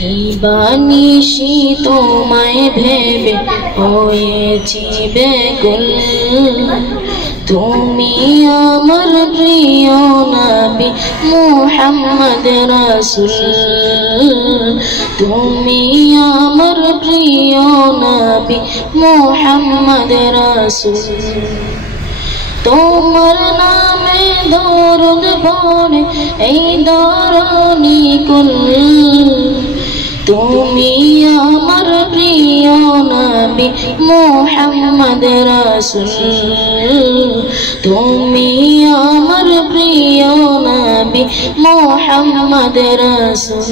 দিবানিশি তোমায় ভেবে হয়েছি ব্যাকুল। তুমি আমার প্রিয় নবী মুহাম্মদ রাসূল। তুমি আমার প্রিয় নবী মুহাম্মদ রাসূল। তোমার নামে দরুদ পড়ে এই ধরণী কুল। তুমি আমার প্রিয় নবী মুহাম্মদ রাসূল। তুমি আমার প্রিয় নবী মুহাম্মদ রাসূল।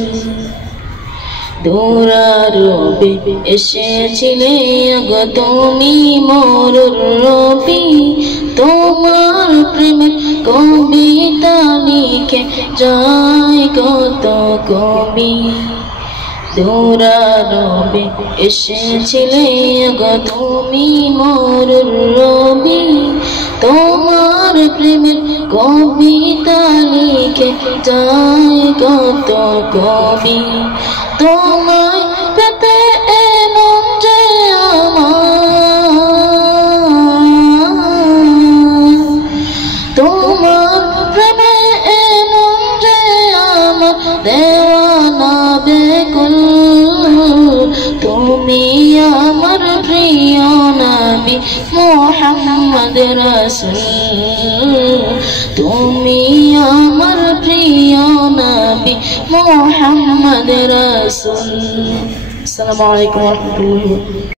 দুরারোবে এসেছিলে গো তুমি মরুর রবি। তোমার প্রেমের কবিতা লিখে যায় কত কবি। দুরারোবে এসেছিলে গো তুমি মরুর রবি। তোমার প্রেমের কবিতা লিখে যায় কত কবি। তোমায় পেতে এমন যে আমার, তোমার প্রেমে এমন যে আমার দেওয়ানা বেকুল। তুমি আমার প্রিয় নবী মুহাম্মদ রাসূল। তুমি আমার প্রিয় নবী মুহাম্মদ রাসূল। আসসালামু আলাইকুম ওয়া রাহমাতুল্লাহি।